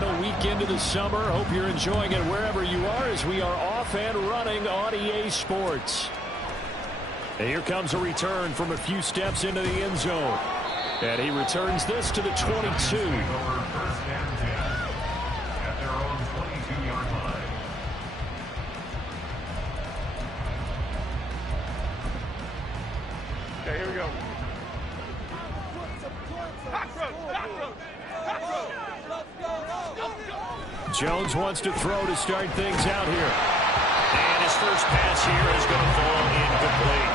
final weekend of the summer. Hope you're enjoying it wherever you are as we are off and running on EA Sports. And here comes a return from a few steps into the end zone. And he returns this to the 22. Okay, here we go. Jones wants to throw to start things out here. And his first pass here is going to fall incomplete.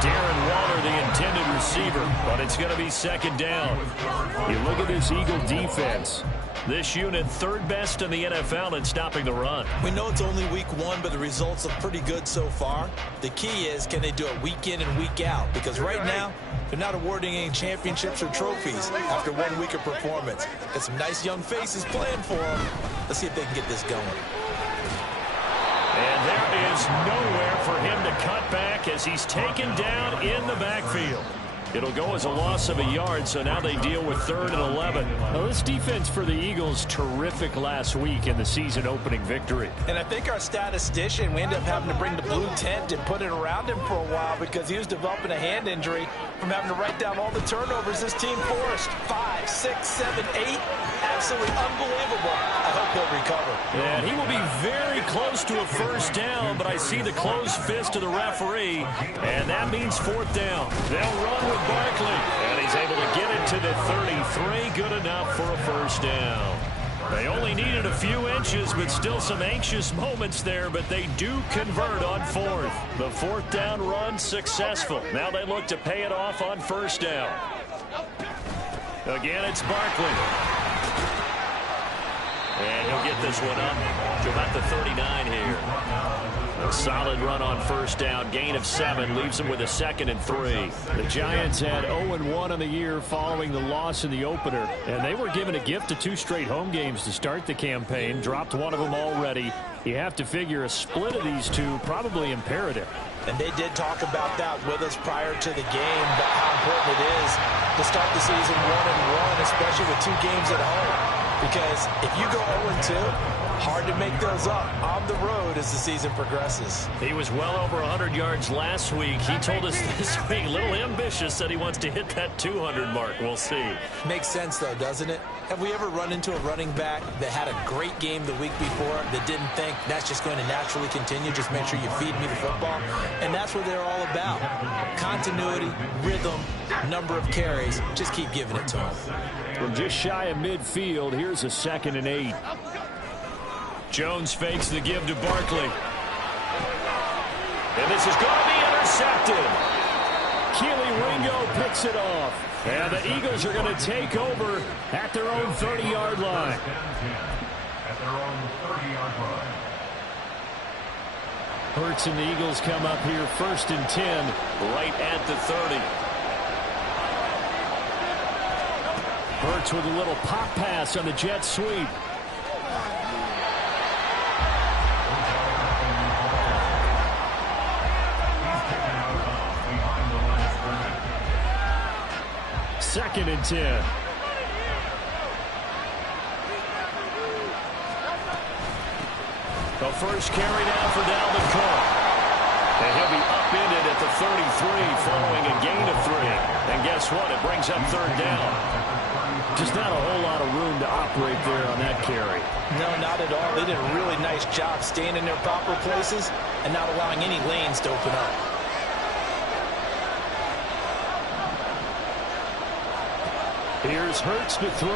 Darren Waller, the intended receiver, but it's going to be second down. You look at this Eagle defense. This unit third best in the NFL in stopping the run. We know it's only week one, but the results are pretty good so far. The key is, can they do it week in and week out? Because right now, they're not awarding any championships or trophies after 1 week of performance. Got some nice young faces playing for them. Let's see if they can get this going. And there is nowhere for him to cut back as he's taken down in the backfield. It'll go as a loss of a yard, so now they deal with 3rd and 11. Well, this defense for the Eagles, terrific last week in the season-opening victory. And I think our statistician, we ended up having to bring the blue tent and put it around him for a while because he was developing a hand injury from having to write down all the turnovers this team forced. 5, 6, 7, 8. Absolutely unbelievable. I hope he'll recover. And he will be very close to a first down, but I see the closed fist of the referee, and that means 4th down. They'll run with Barkley, and he's able to get it to the 33. Good enough for a first down. They only needed a few inches, but still some anxious moments there, but they do convert on 4th. The 4th down run successful. Now they look to pay it off on first down. Again, it's Barkley. And he'll get this one up to about the 39 here. A solid run on first down. Gain of 7 leaves them with a 2nd and 3. The Giants had 0-1 on the year following the loss in the opener. And they were given a gift of 2 straight home games to start the campaign. Dropped one of them already. You have to figure a split of these two probably imperative. And they did talk about that with us prior to the game, but how important it is to start the season 1-1, especially with 2 games at home. Because if you go 0-2, hard to make those up on the road as the season progresses. He was well over 100 yards last week. He told us this week, a little ambitious, that he wants to hit that 200 mark. We'll see. Makes sense, though, doesn't it? Have we ever run into a running back that had a great game the week before that didn't think that's just going to naturally continue? Just make sure you feed me the football. And that's what they're all about. Continuity, rhythm, number of carries. Just keep giving it to them. From just shy of midfield, here's a 2nd and 8. Jones fakes the give to Barkley. And this is going to be intercepted. Keely Ringo picks it off. And the Eagles are going to take over at their own 30-yard line. Hurts and the Eagles come up here 1st and 10, right at the 30. Hurts with a little pop pass on the jet sweep. Second and 10. The first carry now for Dalvin Cook. And he'll be upended at the 33 following a gain of 3. And guess what? It brings up 3rd down. Just not a whole lot of room to operate there on that carry. No, not at all. They did a really nice job staying in their proper places and not allowing any lanes to open up. Here's Hurts to throw.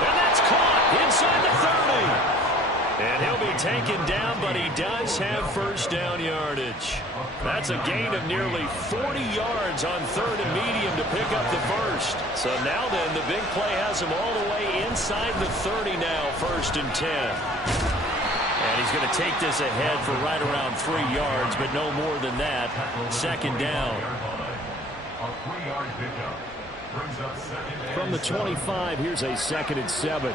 And that's caught inside the 30. And he'll be taken down, but he does have first down yardage. That's a gain of nearly 40 yards on 3rd and medium to pick up the first. So now then, the big play has him all the way inside the 30 now, 1st and 10. And he's going to take this ahead for right around 3 yards, but no more than that. 2nd down. From the 25, here's a 2nd and 7.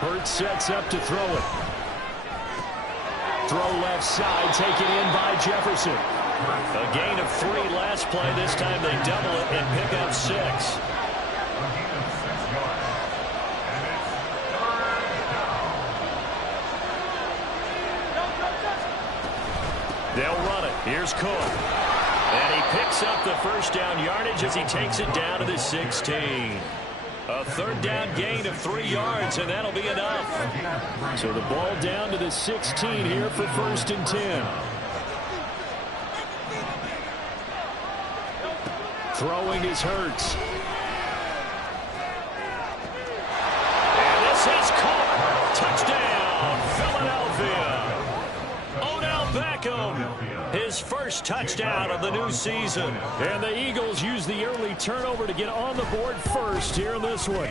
Hurts sets up to throw it. Throw left side, taken in by Jefferson. A gain of 3 last play. This time they double it and pick up 6. They'll run it. Here's Cook. And he picks up the first down yardage as he takes it down to the 16. A 3rd down gain of 3 yards, and that'll be enough. So the ball down to the 16 here for 1st and 10. Throwing is Hurts. And this is caught. Touchdown, Philadelphia. Odell Beckham, his first touchdown of the new season. And the Eagles use the early turnover to get on the board first here in this one.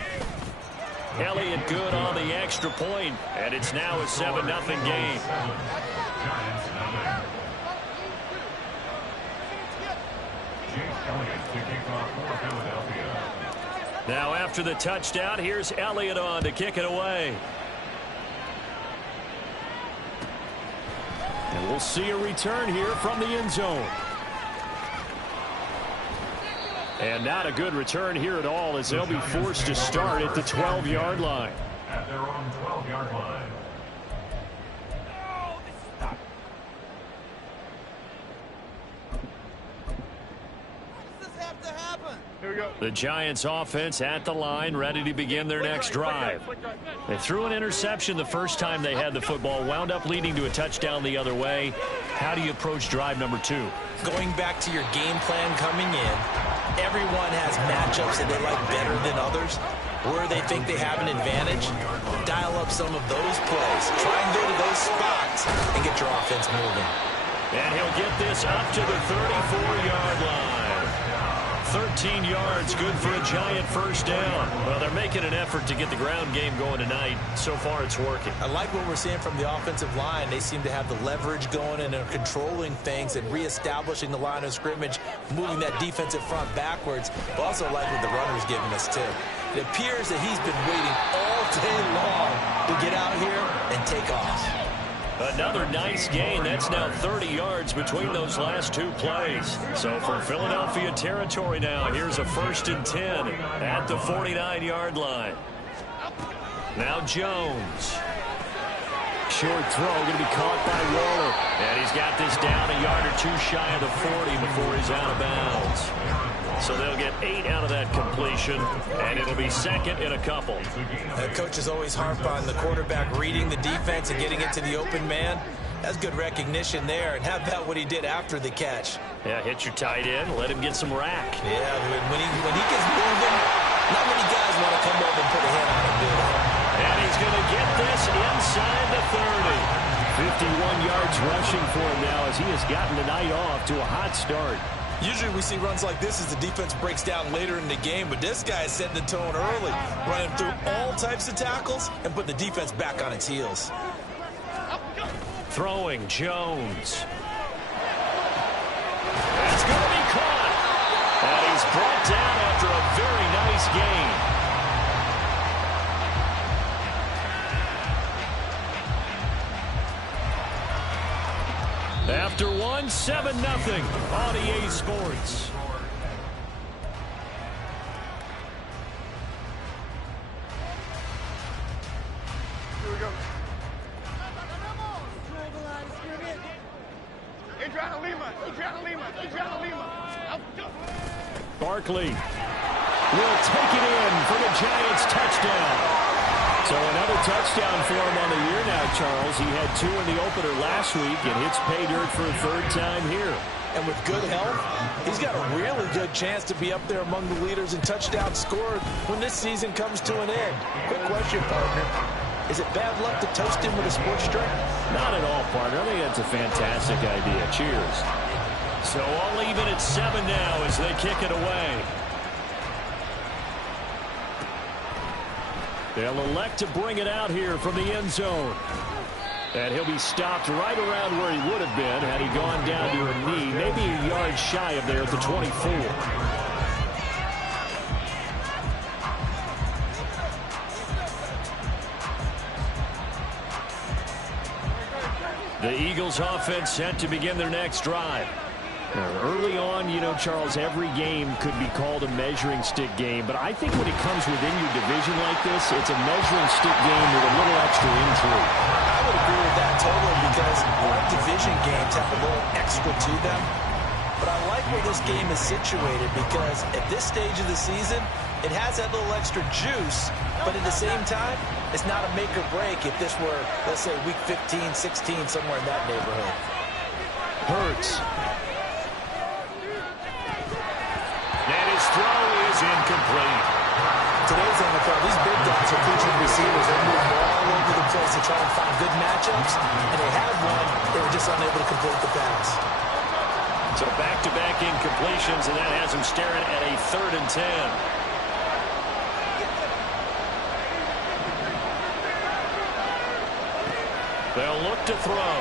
Elliott good on the extra point, and it's now a 7-0 game. Now after the touchdown, here's Elliott on to kick it away. And we'll see a return here from the end zone. And not a good return here at all, as they'll be forced to start at the 12-yard line. At their own 12-yard line. The Giants offense at the line, ready to begin their next drive. They threw an interception the first time they had the football, wound up leading to a touchdown the other way. How do you approach drive number 2? Going back to your game plan coming in, everyone has matchups that they like better than others. Where they think they have an advantage, dial up some of those plays. Try and go to those spots and get your offense moving. And he'll get this up to the 34-yard line. 13 yards, good for a Giant first down. Well, they're making an effort to get the ground game going tonight. So far, it's working. I like what we're seeing from the offensive line. They seem to have the leverage going and are controlling things and reestablishing the line of scrimmage, moving that defensive front backwards. But also like what the runner's giving us, too. It appears that he's been waiting all day long to get out here and take off. Another nice gain. That's now 30 yards between those last 2 plays. So for Philadelphia territory now, here's a 1st and 10 at the 49-yard line. Now Jones. Short throw going to be caught by Waller. And he's got this down a yard or 2 shy of the 40 before he's out of bounds. So they'll get 8 out of that completion, and it'll be 2nd and a couple. Coaches always harp on the quarterback reading the defense and getting it to the open man. That's good recognition there. And how about what he did after the catch? Yeah, hit your tight end, let him get some rack. Yeah, when he gets moving, not many guys want to come over and put a hand on him, do they? And he's going to get this inside the 30. 51 yards rushing for him now as he has gotten the night off to a hot start. Usually we see runs like this as the defense breaks down later in the game, but this guy is setting the tone early, running through all types of tackles and putting the defense back on its heels. Throwing Jones. It's going to be caught. And he's brought down after a very nice gain. After 1, 7-0 on EA Sports. Here we go. Adriana Lima. Barkley will take it in for the Giants touchdown. So another touchdown for him on the year now, Charles. He had 2 in the opener last week and hits pay dirt for a 3rd time here. And with good health, he's got a really good chance to be up there among the leaders in touchdowns scored when this season comes to an end. Quick question, partner. Is it bad luck to toast him with a sports drink? Not at all, partner. I think that's a fantastic idea. Cheers. So all even at 7 now as they kick it away. They'll elect to bring it out here from the end zone. And he'll be stopped right around where he would have been had he gone down to a knee, maybe a yard shy of there at the 24. The Eagles offense set to begin their next drive. Early on, you know, Charles, every game could be called a measuring stick game. But I think when it comes within your division like this, it's a measuring stick game with a little extra intrigue. I would agree with that totally because our division games have a little extra to them. But I like where this game is situated because at this stage of the season, it has that little extra juice. But at the same time, it's not a make or break if this were, let's say, week 15, 16, somewhere in that neighborhood. Hurts. And his throw is incomplete. Today's NFL, these big guys are featured receivers. They move all over the place to try and find good matchups. And they had one. They were just unable to complete the pass. So back-to-back incompletions, and that has him staring at a 3rd and 10. They'll look to throw.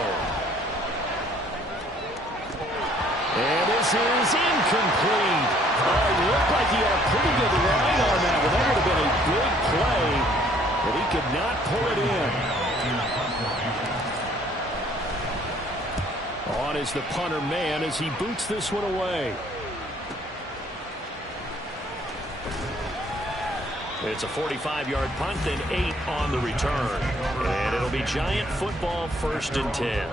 And this is incomplete. Oh, it looked like he had a pretty good line on that one. That would have been a big play, but he could not pull it in. On is the punter man as he boots this one away. It's a 45-yard punt, then 8 on the return. And it'll be Giant football, 1st and 10.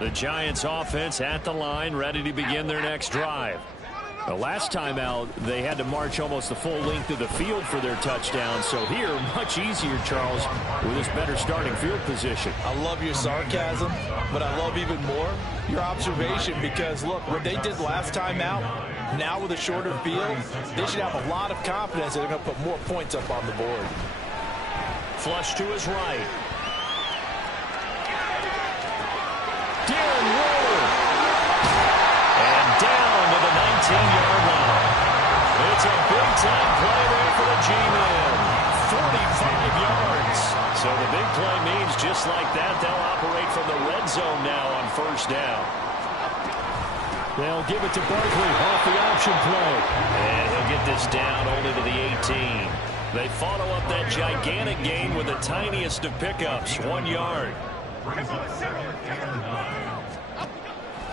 The Giants offense at the line, ready to begin their next drive. The last time out, they had to march almost the full length of the field for their touchdown. So here, much easier, Charles, with this better starting field position. I love your sarcasm, but I love even more your observation because, look, what they did last time out, now with a shorter field, they should have a lot of confidence that they're going to put more points up on the board. Flush to his right. Darren Waller. And down to the 19-yard line. It's a big-time play there for the G-Men. 45 yards. So the big play means just like that, they'll operate from the red zone now on 1st down. They'll give it to Barkley off the option play. And he'll get this down only to the 18. They follow up that gigantic gain with the tiniest of pickups, 1 yard.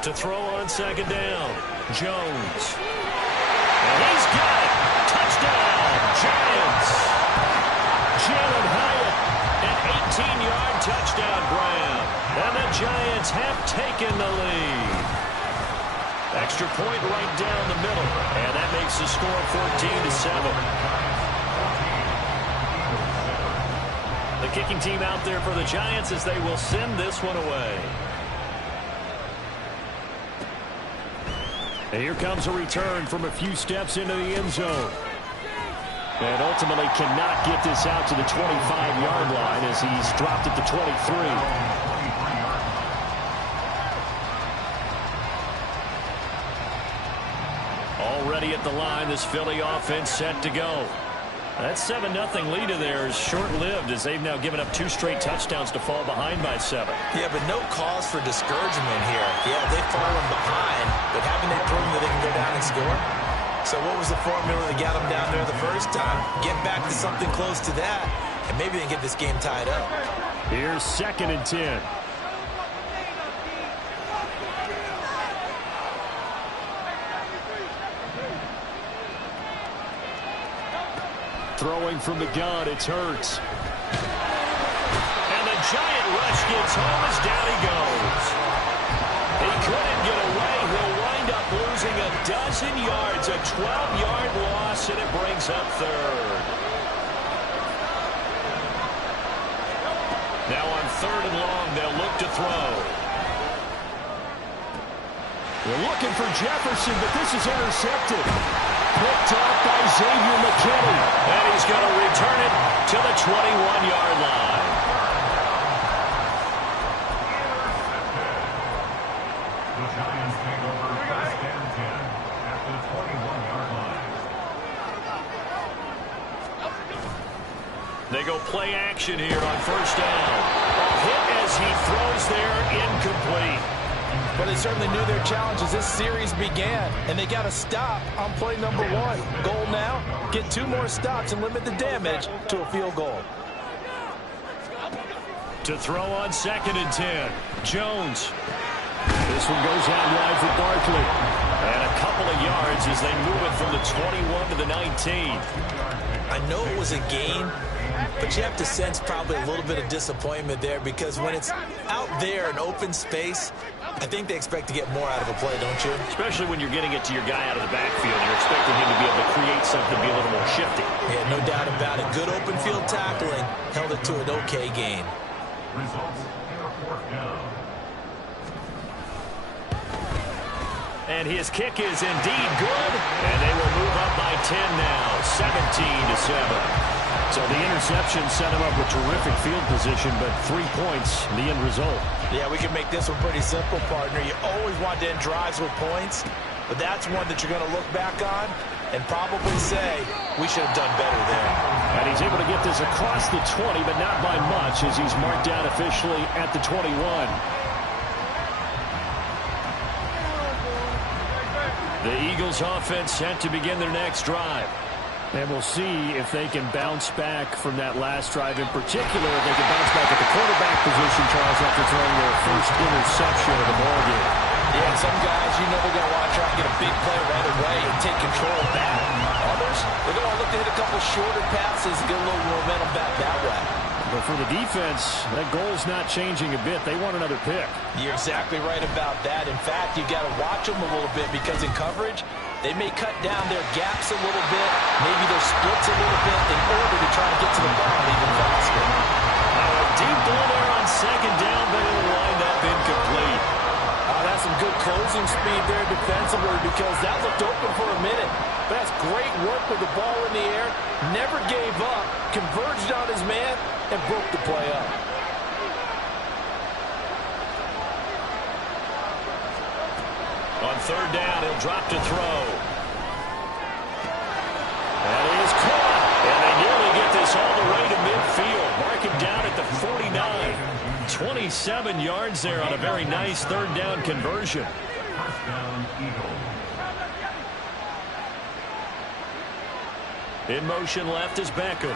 To throw on 2nd down, Jones. And he's got it. Touchdown, Giants. Jalen Hyatt, an 18-yard touchdown grab. And the Giants have taken the lead. Extra point right down the middle. And that makes the score 14-7. The kicking team out there for the Giants as they will send this one away. And here comes a return from a few steps into the end zone. And ultimately cannot get this out to the 25-yard line as he's dropped it to 23. Already at the line, this Philly offense set to go. That 7-0 lead of theirs short-lived as they've now given up 2 straight touchdowns to fall behind by 7. Yeah, but no cause for discouragement here. Yeah, they've fallen behind, but haven't they proven that they can go down and score? So what was the formula that got them down there the first time? Get back to something close to that, and maybe they can get this game tied up. Here's 2nd and 10. Throwing from the gun, it's Hurts. And the Giant rush gets home as down he goes. He couldn't get away. He'll wind up losing a dozen yards, a 12-yard loss, and it brings up 3rd. Now on 3rd and long, they'll look to throw. They're looking for Jefferson, but this is intercepted. Picked off by Xavier McKinney. And he's going to return it to the 21-yard line. The Giants take over 1st and 10 at the 21-yard line. They go play action here on 1st down. A hit as he throws there, incomplete. But they certainly knew their challenge as this series began, and they got to stop on play number 1. Goal now, get 2 more stops and limit the damage to a field goal. To throw on 2nd and 10. Jones. This one goes out wide for Barkley. And a couple of yards as they move it from the 21 to the 19. I know it was a gain, but you have to sense probably a little bit of disappointment there because when it's out there in open space, I think they expect to get more out of a play, don't you? Especially when you're getting it to your guy out of the backfield. You're expecting him to be able to create something, be a little more shifty. Yeah, no doubt about it. Good open field tackling held it to an okay gain. Results in a 4th down. And his kick is indeed good. And they will move up by 10 now, 17-7. So the interception set him up with terrific field position, but 3 points, the end result. Yeah, we can make this one pretty simple, partner. You always want to end drives with points, but that's one that you're going to look back on and probably say, we should have done better there. And he's able to get this across the 20, but not by much as he's marked down officially at the 21. The Eagles offense set to begin their next drive. And we'll see if they can bounce back from that last drive. In particular, if they can bounce back at the quarterback position, Charles, after throwing their first interception of the ballgame. Yeah, some guys, you know they're going to want to try and get a big play right away and take control of that. Others, they're going to look to hit a couple shorter passes and get a little momentum back that way. But for the defense, that goal's not changing a bit. They want another pick. You're exactly right about that. In fact, you've got to watch them a little bit because in coverage, they may cut down their gaps a little bit, maybe their splits a little bit in order to try to get to the ball even faster. Now a deep ball there on 2nd down, but it'll wind up incomplete. That's some good closing speed there defensively because that looked open for a minute. But that's great work with the ball in the air. Never gave up, converged on his man, and broke the play up. On 3rd down, he'll drop to throw. That is caught. And they nearly get this all the way to midfield. Mark him down at the 49. 27 yards there on a very nice 3rd down conversion. 1st down, Eagles. In motion left is Beckham.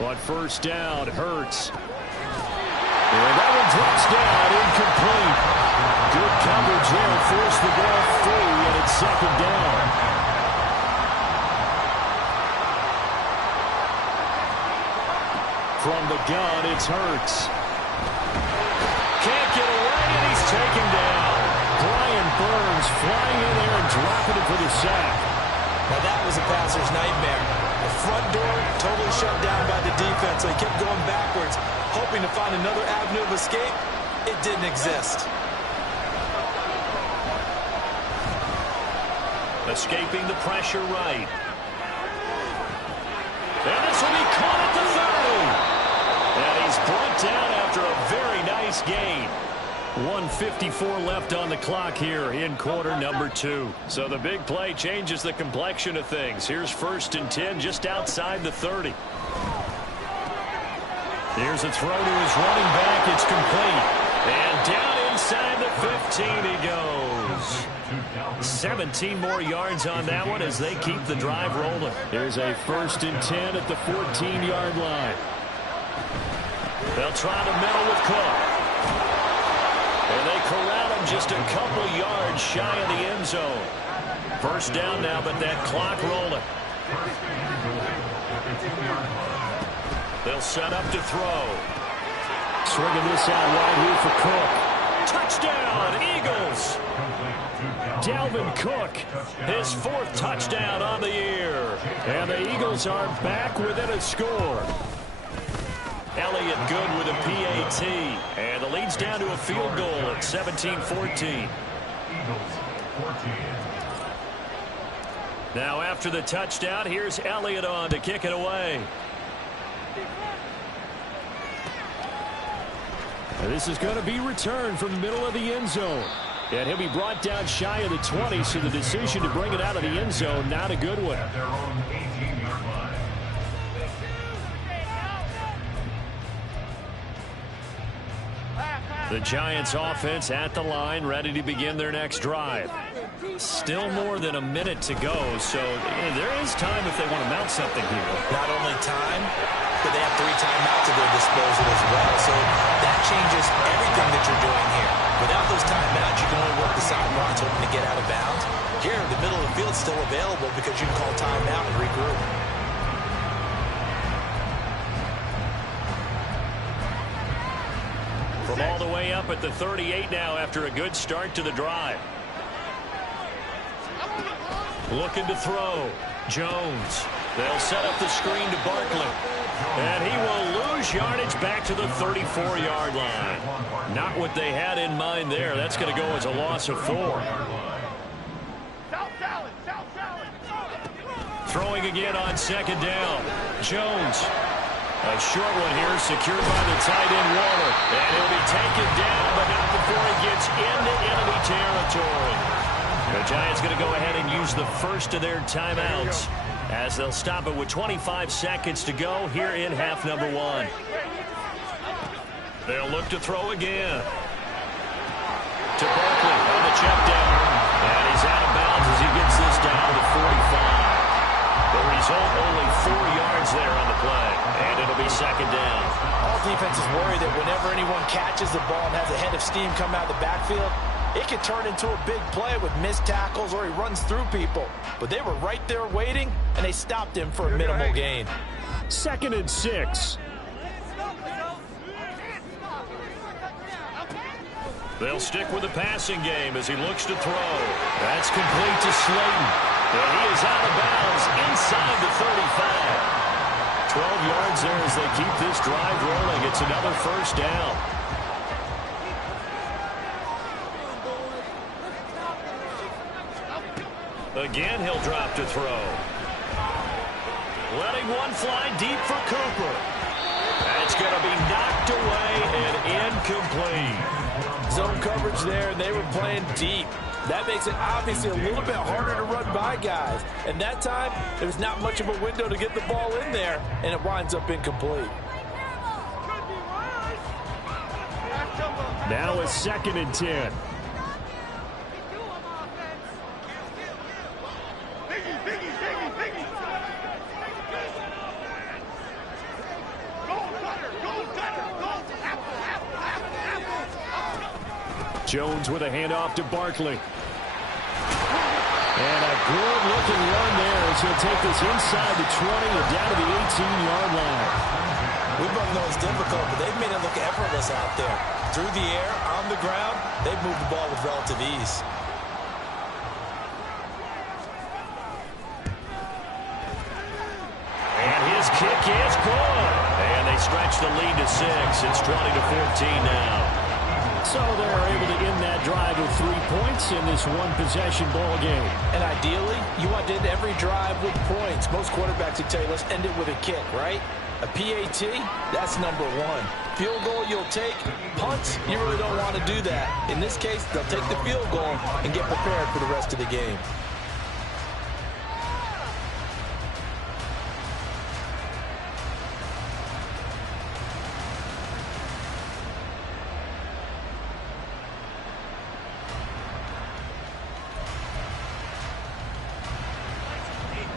On 1st down, Hurts. And that one drops down, incomplete. Good coverage there, forced the ball free, and it's 2nd down. From the gun, it's Hurts. Can't get away, and he's taken down. Brian Burns flying in there and dropping it for the sack. Now that was a passer's nightmare. The front door totally shut down by the defense. They kept going backwards, hoping to find another avenue of escape. It didn't exist. Escaping the pressure right. And this will be caught at the 30. And he's brought down after a very nice gain. 1:54 left on the clock here in quarter number 2. So the big play changes the complexion of things. Here's 1st and 10 just outside the 30. Here's a throw to his running back. It's complete. And down inside the 15 he goes. 17 more yards on that one as they keep the drive rolling. Here's a 1st and 10 at the 14-yard line. They'll try to middle with Cook. And they corral him just a couple yards shy of the end zone. 1st down now, but that clock rolling. They'll set up to throw. Swinging this out wide here for Cook. Touchdown, Eagles! Dalvin Cook, his 4th touchdown on the year. And the Eagles are back within a score. Elliott good with a PAT. And the lead's down to a field goal at 17-14. Now after the touchdown, here's Elliott on to kick it away. And this is going to be returned from the middle of the end zone. And he'll be brought down shy of the 20, so the decision to bring it out of the end zone, not a good one. Their own 18-yard line. The Giants offense at the line, ready to begin their next drive. Still more than a minute to go, so there is time if they want to mount something here. Not only time, but they have 3 timeouts at their disposal as well. So that changes everything that you're doing here. Without those timeouts, you can only work the sidelines hoping to get out of bounds. Here, the middle of the field is still available because you can call timeout and regroup. From all the way up at the 38 now after a good start to the drive. Looking to throw. Jones. They'll set up the screen to Barkley. And he will lose yardage back to the 34-yard line. Not what they had in mind there. That's going to go as a loss of 4. Throwing again on second down. Jones. A short one here, secured by the tight end Waller. And he'll be taken down, but not before he gets into enemy territory. The Giants going to go ahead and use the first of their timeouts as they'll stop it with 25 seconds to go here in half number 1. They'll look to throw again. To Barkley on the check down. And he's out of bounds as he gets this down to the 45. The result, only 4 yards there on the play. And it'll be second down. All defenses worry that whenever anyone catches the ball and has a head of steam come out of the backfield, it can turn into a big play with missed tackles or he runs through people. But they were right there waiting, and they stopped him for a minimal gain. 2nd and 6. They'll stick with the passing game as he looks to throw. That's complete to Slayton. And he is out of bounds inside the 35. 12 yards there as they keep this drive rolling. It's another first down. Again, he'll drop to throw. Letting one fly deep for Cooper. That's going to be knocked away and incomplete. Zone coverage there, and they were playing deep. That makes it obviously a little bit harder to run by guys. And that time, there was not much of a window to get the ball in there, and it winds up incomplete. Now it's 2nd and 10. Jones with a handoff to Barkley. And a good-looking run there as he'll take this inside the 20 and down to the 18-yard line. We both know it's difficult, but they've made it look effortless out there. Through the air, on the ground, they've moved the ball with relative ease. And his kick is good. And they stretch the lead to 6. It's 20-14 now. So they're able to end that drive with 3 points in this one-possession ball game. And ideally, you want to end every drive with points. Most quarterbacks would tell you, let's end it with a kick, right? A PAT, that's number 1. Field goal you'll take. Punts, you really don't want to do that. In this case, they'll take the field goal and get prepared for the rest of the game.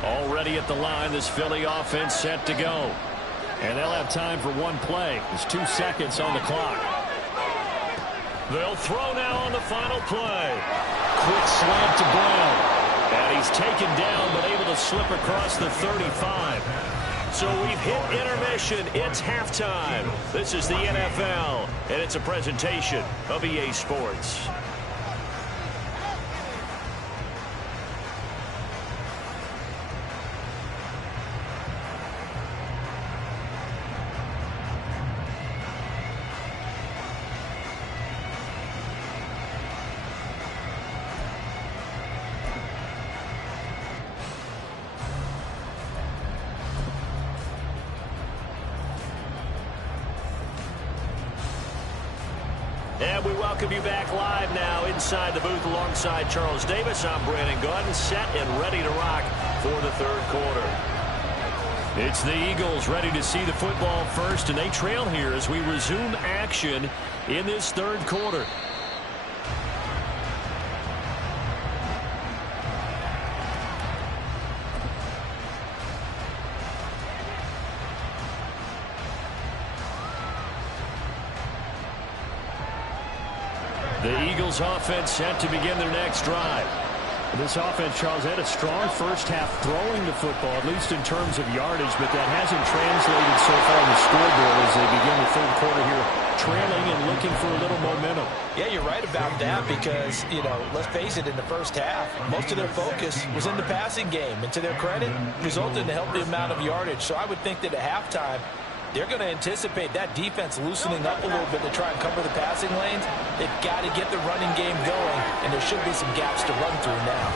Already at the line, this Philly offense set to go. And they'll have time for one play. There's 2 seconds on the clock. They'll throw now on the final play. Quick slant to Brown. And he's taken down but able to slip across the 35. So we've hit intermission. It's halftime. This is the NFL, and it's a presentation of EA Sports. And we welcome you back live now inside the booth alongside Charles Davis. I'm Brandon Gaudin, set and ready to rock for the third quarter. It's the Eagles ready to see the football first, and they trail here as we resume action in this third quarter. The Eagles offense set to begin their next drive. This offense, Charles, had a strong first half throwing the football, at least in terms of yardage, but that hasn't translated so far on the scoreboard as they begin the third quarter here, trailing and looking for a little momentum. Yeah, you're right about that because, let's face it, in the first half, most of their focus was in the passing game. And to their credit, resulted in a healthy amount of yardage. So I would think that at halftime, they're going to anticipate that defense loosening up a little bit to try and cover the passing lanes. They've got to get the running game going, and there should be some gaps to run through now.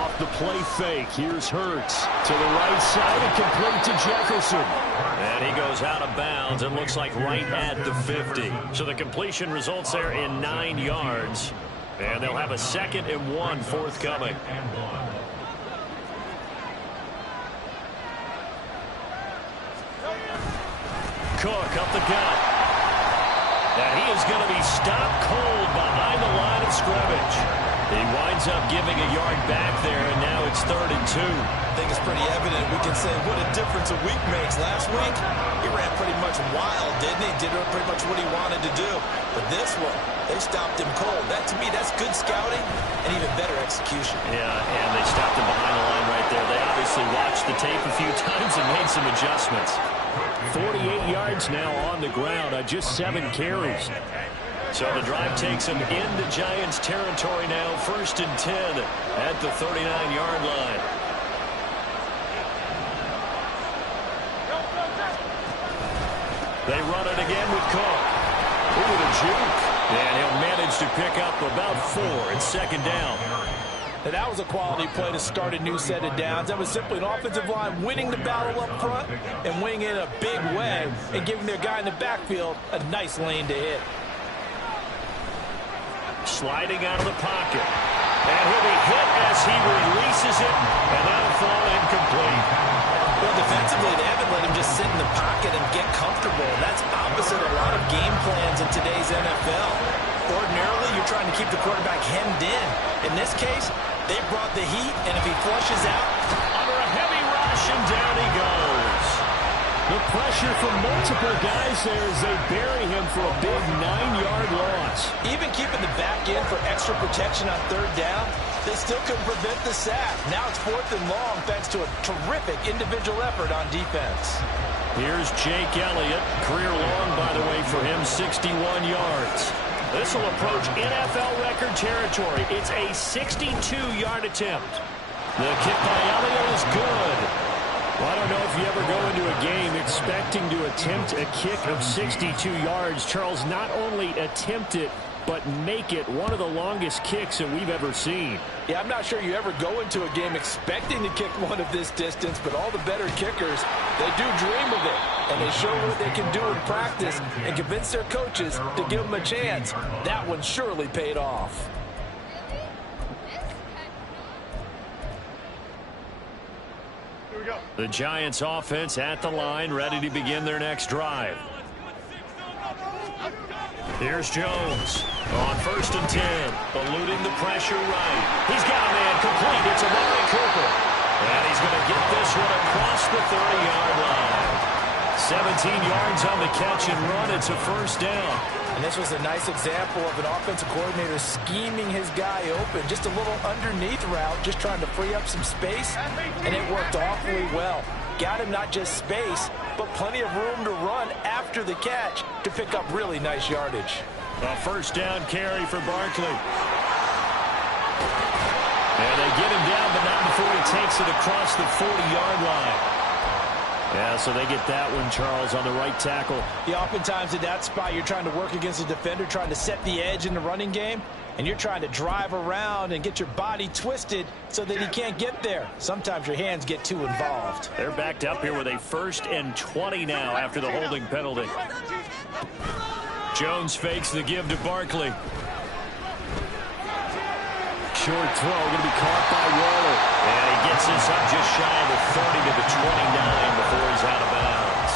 Off the play fake, here's Hurts to the right side and complete to Jefferson. And he goes out of bounds. It looks like right at the 50. So the completion results there in 9 yards. And they'll have a 2nd and 1 forthcoming. Cook up the gut. And he is going to be stopped cold behind the line of scrimmage. He winds up giving a yard back there, and now it's 3rd and 2. I think it's pretty evident. We can say what a difference a week makes. Last week, he ran pretty much wild, didn't he? Did pretty much what he wanted to do. But this one, they stopped him cold. That, to me, that's good scouting and even better execution. Yeah, and they stopped him behind the line right there. They obviously watched the tape a few times and made some adjustments. 48 yards now on the ground on just 7 carries. So the drive takes him into Giants territory now. 1st and 10 at the 39-yard line. They run it again with Cook. Ooh, the juke. And he'll manage to pick up about 4. It's 2nd down. And that was a quality play to start a new set of downs. That was simply an offensive line winning the battle up front and winning it in a big way and giving their guy in the backfield a nice lane to hit. Sliding out of the pocket. And he'll be hit as he releases it, and that'll fall incomplete. Well, defensively, they haven't let him just sit in the pocket and get comfortable. That's opposite a lot of game plans in today's NFL. Ordinarily, you're trying to keep the quarterback hemmed in. In this case, they brought the heat, and if he flushes out, under a heavy rush, and down he goes. The pressure from multiple guys there as they bury him for a big 9-yard loss. Even keeping the back end for extra protection on 3rd down, they still couldn't prevent the sack. Now it's 4th and long thanks to a terrific individual effort on defense. Here's Jake Elliott. Career long, by the way, for him, 61 yards. This will approach NFL record territory. It's a 62-yard attempt. The kick by Elliott is good. Well, I don't know if you ever go into a game expecting to attempt a kick of 62 yards. Charles, not only attempt it, but make it one of the longest kicks that we've ever seen. Yeah, I'm not sure you ever go into a game expecting to kick one of this distance, but all the better kickers, they do dream of it. And they show what they can do in practice and convince their coaches to give them a chance. That one surely paid off. Here we go. The Giants offense at the line, ready to begin their next drive. Here's Jones on 1st and 10, eluding the pressure right. He's got a man complete. It's Amari Cooper. And he's going to get this one across the 30-yard line. 17 yards on the catch and run. It's a 1st down. And this was a nice example of an offensive coordinator scheming his guy open. Just a little underneath route, just trying to free up some space, and it worked awfully well. Got him not just space, but plenty of room to run after the catch to pick up really nice yardage. A 1st down carry for Barkley. And they get him down, but not before he takes it across the 40-yard line. Yeah, so they get that one, Charles, on the right tackle. Yeah, oftentimes at that spot, you're trying to work against a defender, trying to set the edge in the running game, and you're trying to drive around and get your body twisted so that he can't get there. Sometimes your hands get too involved. They're backed up here with a 1st and 20 now after the holding penalty. Jones fakes the give to Barkley. Short throw, going to be caught by Waller. And he gets this up just shy of the 30 to the 29 before he's out of bounds.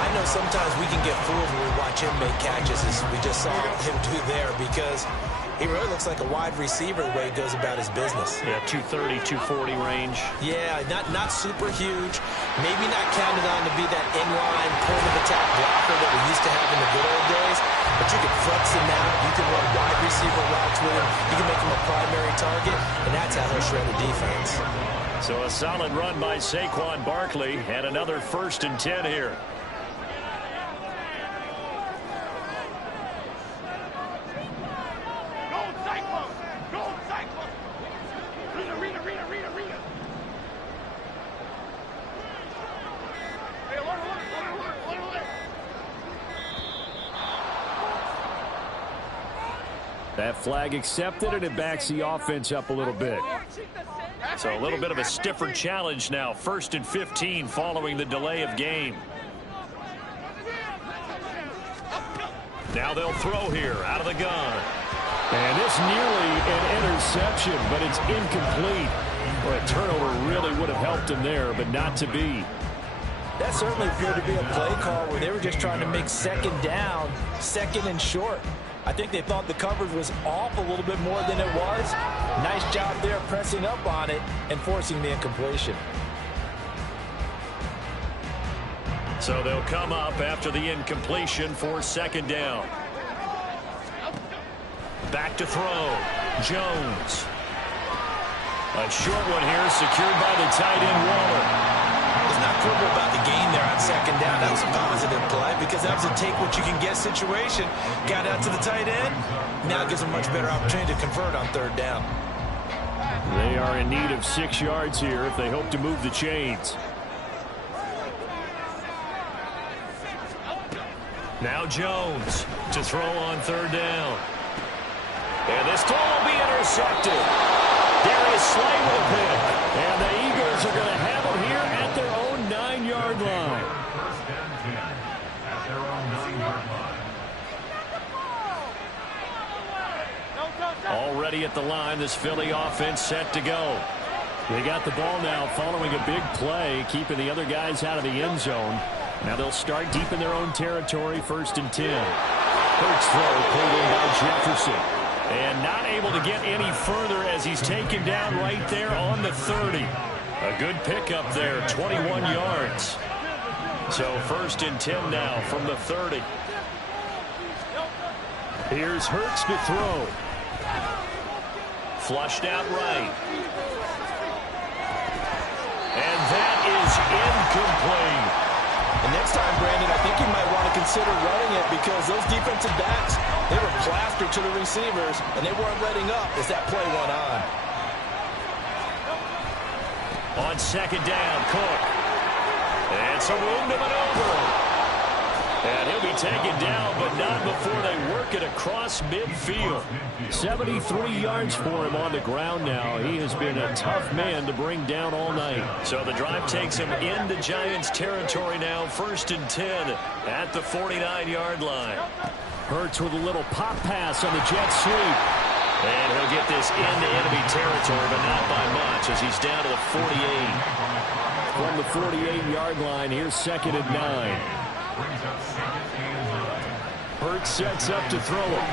I know know sometimes we can get fooled when we watch him make catches, as we just saw him do there, because he really looks like a wide receiver the way he goes about his business. Yeah, 230, 240 range. Yeah, not super huge. Maybe not counted on to be that inline point-of-attack blocker that we used to have in the good old days, but you can flex him out. You can run wide receiver routes with him. You can make him a primary target, and that's how he'll shred a defense. So a solid run by Saquon Barkley, and another 1st and 10 here. That flag accepted, and it backs the offense up a little bit. So a little bit of a stiffer challenge now. 1st and 15 following the delay of game. Now they'll throw here out of the gun. And it's nearly an interception, but it's incomplete. Well, a turnover really would have helped him there, but not to be. That certainly appeared to be a play call where they were just trying to make 2nd down, 2nd and short. I think they thought the coverage was off a little bit more than it was. Nice job there pressing up on it and forcing the incompletion. So they'll come up after the incompletion for 2nd down. Back to throw. Jones. A short one here secured by the tight end Waller. There's not quibble about the gain there on 2nd down. That was a positive play because that was a take-what-you-can-get situation. Got out to the tight end. Now gives them much better opportunity to convert on 3rd down. They are in need of 6 yards here if they hope to move the chains. Now Jones to throw on 3rd down. And this throw will be intercepted. Darius Slay with a pick. And the Eagles are going to have it here at their own 9-yard line. 1st and 10 at their own 9-yard line. Already at the line, this Philly offense set to go. They got the ball now following a big play, keeping the other guys out of the end zone. Now they'll start deep in their own territory, 1st and 10. Hurts throw pulled in by Jefferson. And not able to get any further as he's taken down right there on the 30. A good pickup there, 21 yards. So 1st and 10 now from the 30. Here's Hurts to throw. Flushed out right. And that is incomplete. And next time, Brandon, I think you might want to consider running it because those defensive backs, they were plastered to the receivers, and they weren't letting up as that play went on. On 2nd down, Cook. And some room to maneuver. And he'll be taken down, but not before they work it across midfield. 73 yards for him on the ground now. He has been a tough man to bring down all night. So the drive takes him into Giants territory now. 1st and 10 at the 49-yard line. Hurts with a little pop pass on the jet sweep. And he'll get this into enemy territory, but not by much as he's down to the 48. From the 48-yard line, here's 2nd and 9. Hurts sets up to throw it.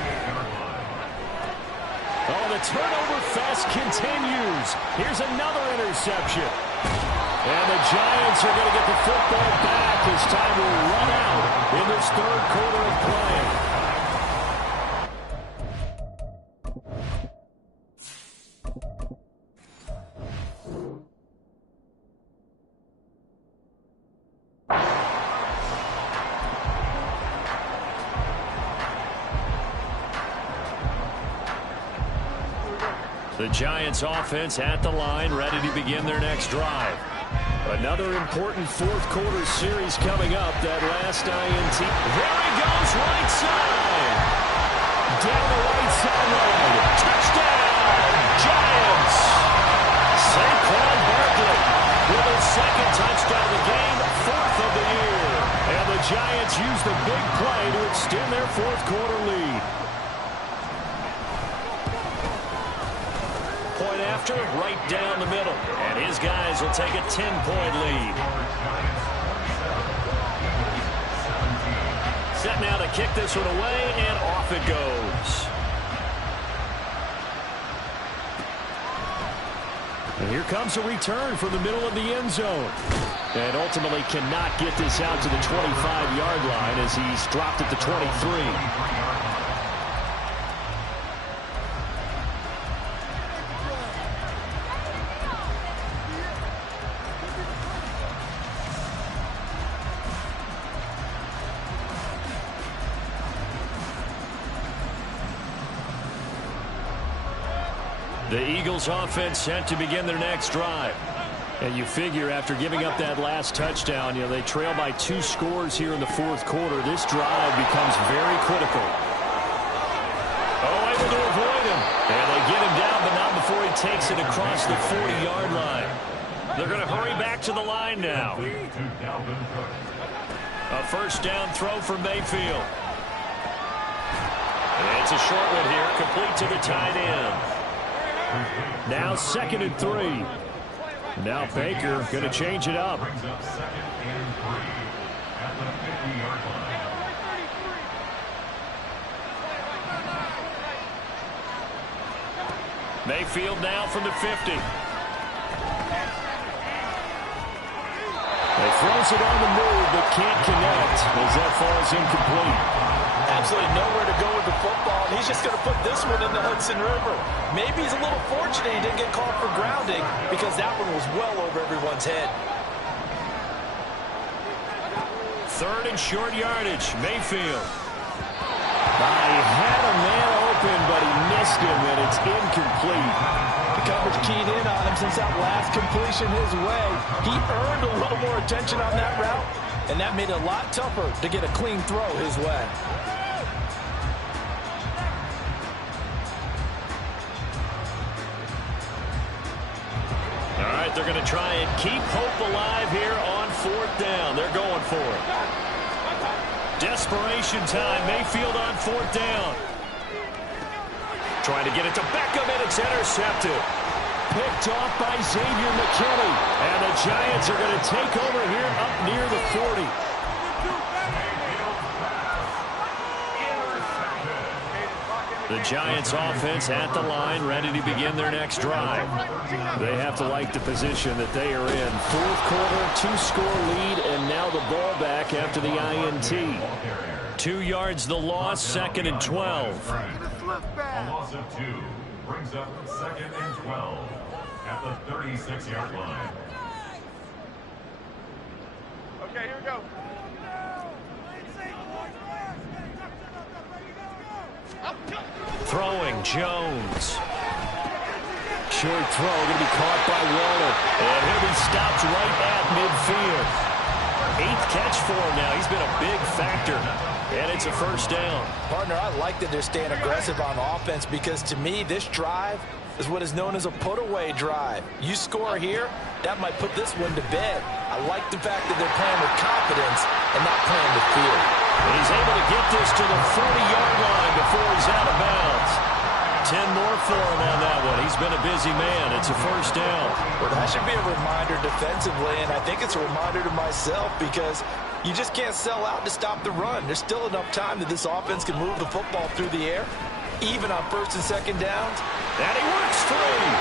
Oh, the turnover fest continues. Here's another interception. And the Giants are going to get the football back as time will run out in this 3rd quarter of play. The Giants offense at the line, ready to begin their next drive. Another important 4th quarter series coming up. That last INT. There he goes, right side. Down the right sideline. Touchdown, Giants. Saquon Barkley with his 2nd touchdown of the game, 4th of the year. And the Giants use the big play to extend their 4th quarter lead. Point after, right down the middle. And his guys will take a 10-point lead. set now to kick this one away, and off it goes. And here comes a return from the middle of the end zone. And ultimately cannot get this out to the 25-yard line as he's dropped at the 23. The Eagles offense set to begin their next drive. And you figure after giving up that last touchdown, they trail by 2 scores here in the fourth quarter. This drive becomes very critical. Oh, able to avoid him. And they get him down, but not before he takes it across the 40-yard line. They're going to hurry back to the line now. A first down throw for Mayfield. And it's a short one here, complete to the tight end. Now 2nd and 3. Now Baker going to change it up. Brings up 2nd and 3 at the 50-yard line. Mayfield now from the 50. He throws it on the move, but can't connect as that falls incomplete. Absolutely nowhere to go with the football, and he's just going to put this one in the Hudson River. Maybe he's a little fortunate he didn't get called for grounding because that one was well over everyone's head. 3rd and short yardage, Mayfield. He had a man open, but he missed him, and it's incomplete. The coverage keyed in on him since that last completion his way. He earned a little more attention on that route, and that made it a lot tougher to get a clean throw his way. All right, they're going to try and keep hope alive here on 4th down. They're going for it. Desperation time. Mayfield on 4th down. Trying to get it to Beckham, and it's intercepted. Picked off by Xavier McKinney. And the Giants are going to take over here up near the 40. The Giants offense at the line, ready to begin their next drive. They have to like the position that they are in. 4th quarter, 2-score lead, and now the ball back after the INT. 2 yards the loss, 2nd and 12. A loss of 2 brings up 2nd and 12 at the 36-yard line. Okay, here we go. Throwing, Jones. Short throw, going to be caught by Waller. And he'll be stopped right at midfield. 8th catch for him now. He's been a big factor. And it's a first down. Partner, I like that they're staying aggressive on offense because to me, this drive is what is known as a put-away drive. You score here, that might put this one to bed. I like the fact that they're playing with confidence and not playing with fear. And he's able to get this to the 40-yard line before he's out of bounds. 10 more for him on that one. He's been a busy man. It's a first down. Well, that should be a reminder defensively, and I think it's a reminder to myself because you just can't sell out to stop the run. There's still enough time that this offense can move the football through the air, even on 1st and 2nd downs. And he works free.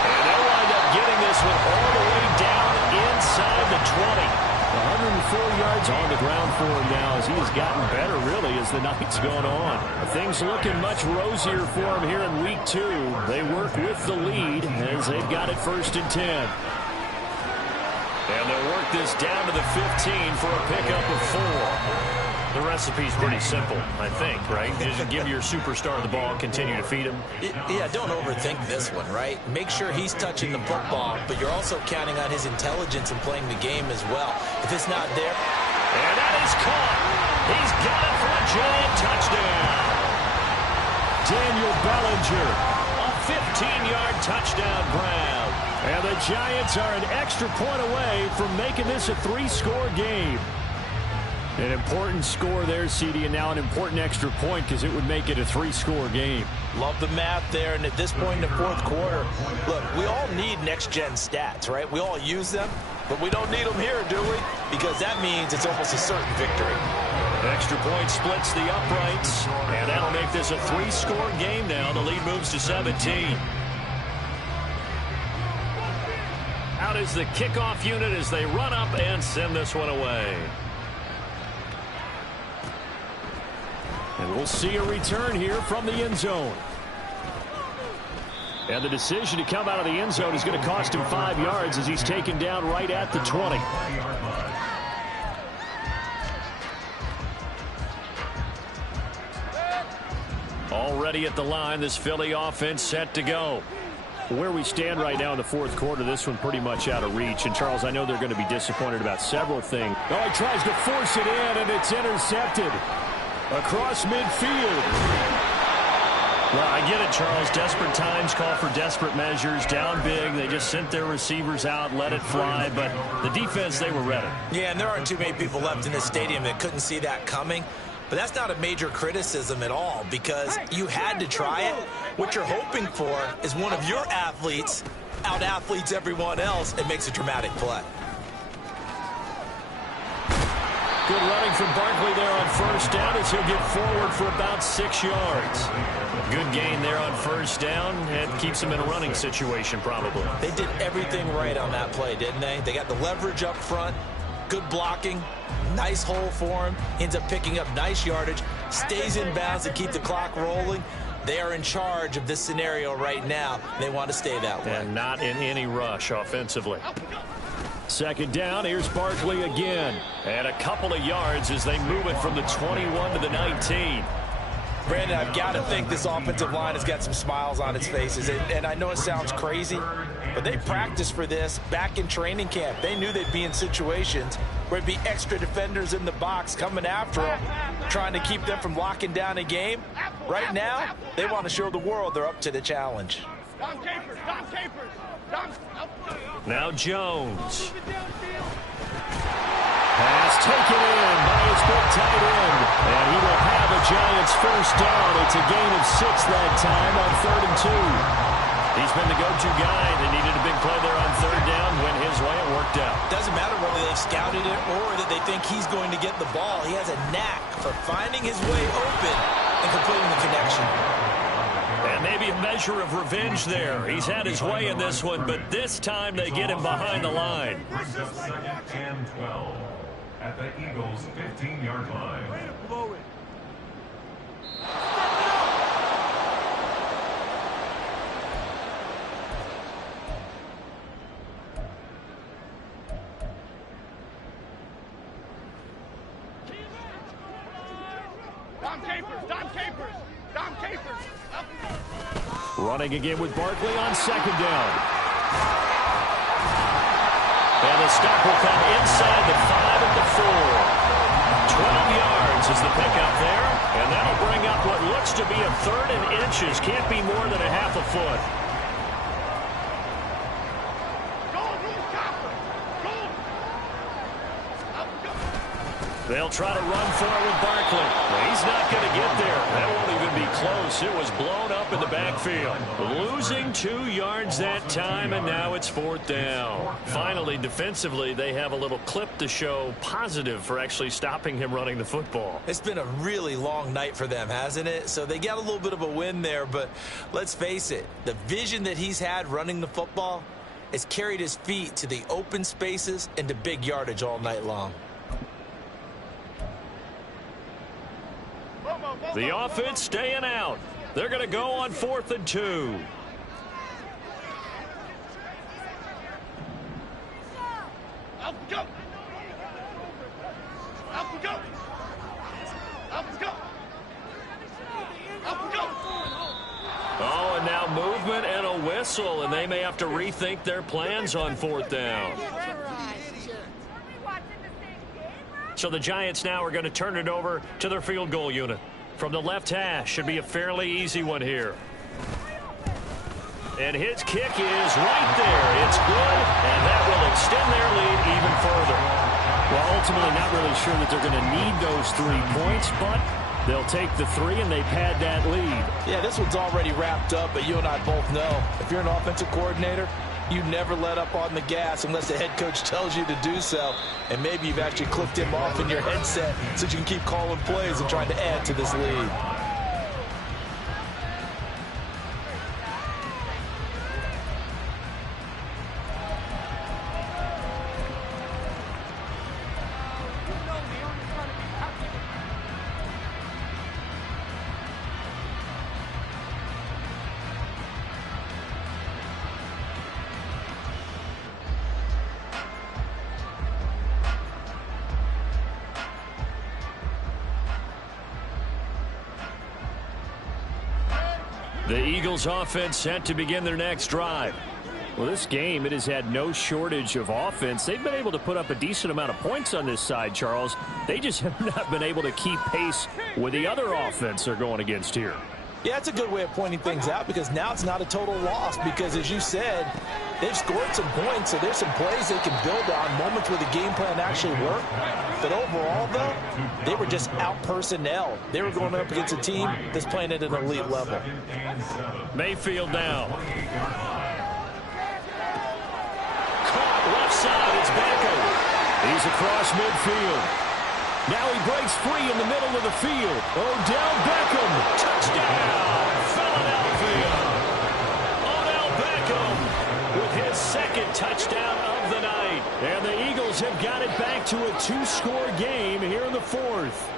And they'll wind up getting this one all the way down inside the 20. 104 yards on the ground for him now as he has gotten better, really, as the night's gone on. Things looking much rosier for him here in week 2. They work with the lead as they've got it 1st and 10. And they'll work this down to the 15 for a pickup of 4. The recipe's pretty simple, I think, right? Just give your superstar the ball and continue to feed him. Yeah, don't overthink this one, right? Make sure he's touching the football, but you're also counting on his intelligence in playing the game as well. If it's not there... And that is caught. He's got it for a giant touchdown. Daniel Bellinger, a 15-yard touchdown grab. And the Giants are an extra point away from making this a 3-score game. An important score there, CD, and now an important extra point because it would make it a 3-score game. Love the math there, and at this point in the 4th quarter, look, we all need next-gen stats, right? We all use them, but we don't need them here, do we? Because that means it's almost a certain victory. Extra point splits the uprights, and that'll make this a 3-score game now. The lead moves to 17. Out is the kickoff unit as they run up and send this one away. And we'll see a return here from the end zone. And the decision to come out of the end zone is going to cost him 5 yards as he's taken down right at the 20. Already at the line, this Philly offense set to go. Where we stand right now in the fourth quarter, this one pretty much out of reach. And, Charles, I know they're going to be disappointed about several things. Oh, he tries to force it in, and it's intercepted across midfield. Well, I get it, Charles. Desperate times call for desperate measures. Down big, they just sent their receivers out, let it fly. But the defense, they were ready. Yeah, and there aren't too many people left in this stadium that couldn't see that coming. But that's not a major criticism at all because you had to try it. What you're hoping for is one of your athletes out-athletes everyone else and makes a dramatic play. Good running from Barkley there on first down as he'll get forward for about 6 yards. Good gain there on first down and keeps him in a running situation probably. They did everything right on that play, didn't they? They got the leverage up front, good blocking, nice hole for him, ends up picking up nice yardage, stays in bounds to keep the clock rolling. They are in charge of this scenario right now. They want to stay that way. And not in any rush offensively. Second down, here's Barkley again. And a couple of yards as they move it from the 21 to the 19. Brandon, I've got to think this offensive line has got some smiles on its faces. And I know it sounds crazy, but they practiced for this back in training camp. They knew they'd be in situations where it'd be extra defenders in the box coming after them, trying to keep them from locking down a game. Right now, they want to show the world they're up to the challenge. Now Jones. Pass taken in by his big tight end. And he will have a Giants first down. It's a gain of 6 that time on 3rd and 2. He's been the go-to guy. They needed a big play there on 3rd down. Went his way. It worked out. Doesn't matter whether they've scouted it or that they think he's going to get the ball. He has a knack for finding his way open and completing the connection. And maybe a measure of revenge there. He's had his way in this one, but this time they get him behind the line. Brings up 2nd and 12 at the Eagles' 15-yard line. Running again with Barkley on 2nd down. And the stop will come inside the 5 at the 4. 12 yards is the pickup there. And that'll bring up what looks to be a 3rd and inches. Can't be more than a half a foot. They'll try to run for it with Barkley. He's not going to get there. That won't even be close. It was blown up in the backfield. Losing 2 yards that time, and now it's 4th down. Finally, defensively, they have a little clip to show positive for actually stopping him running the football. It's been a really long night for them, hasn't it? So they got a little bit of a win there, but let's face it, the vision that he's had running the football has carried his feet to the open spaces and to big yardage all night long. The offense staying out. They're going to go on 4th and 2. Up we go. Up we go. Up we go. Up we go. Oh, and now movement and a whistle, and they may have to rethink their plans on 4th down. So the Giants now are going to turn it over to their field goal unit. From the left hash, should be a fairly easy one here. And his kick is right there. It's good, and that will extend their lead even further. Well, ultimately not really sure that they're going to need those 3 points, but they'll take the 3 and they've had that lead. Yeah, this one's already wrapped up, but you and I both know if you're an offensive coordinator, You never let up on the gas unless the head coach tells you to do so. And maybe you've actually clicked him off in your headset so you can keep calling plays and trying to add to this lead. The Eagles offense set to begin their next drive. Well, this game, it has had no shortage of offense. They've been able to put up a decent amount of points on this side, Charles. They just have not been able to keep pace with the other offense they're going against here. Yeah, it's a good way of pointing things out because now it's not a total loss because, as you said, they've scored some points, so there's some plays they can build on, moments where the game plan actually worked. But overall, though, they were just out-personnel. They were going up against a team that's playing at an elite level. Mayfield now. Caught left side. It's Beckham. He's across midfield. Now he breaks free in the middle of the field. Odell Beckham. Touchdown, Philadelphia. Odell Beckham with his second touchdown of the night. And the Eagles have got it back to a 2-score game here in the fourth.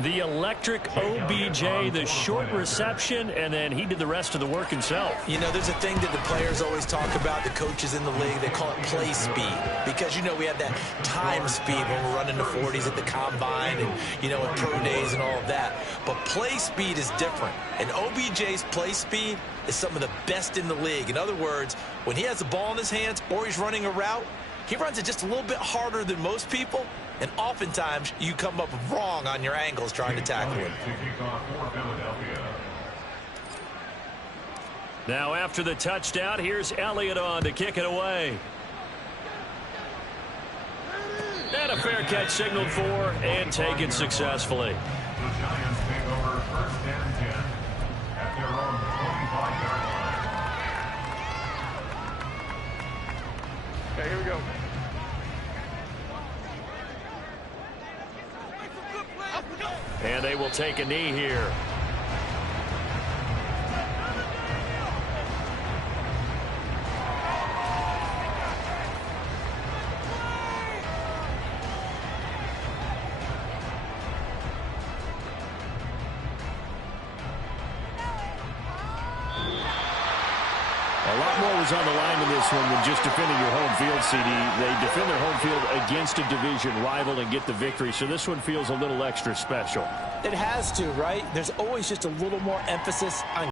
The electric OBJ, the short reception, and then he did the rest of the work himself. You know, there's a thing that the players always talk about, the coaches in the league, they call it play speed. Because, you know, we have that time speed when we're running the 40s at the combine and, you know, at pro days and all of that. But play speed is different. And OBJ's play speed is some of the best in the league. In other words, when he has the ball in his hands or he's running a route, he runs it just a little bit harder than most people. And oftentimes, you come up wrong on your angles trying to tackle it. Now, after the touchdown, here's Elliott on to kick it away. And a fair catch signaled for and taken successfully. The Giants take over 1st and 10 at their own 25-yard line. Okay, here we go. And they will take a knee here. A lot more was on the line in this one than just defending your home field, CD. They defend their home field against a division rival and get the victory, so this one feels a little extra special. It has to, right? There's always just a little more emphasis on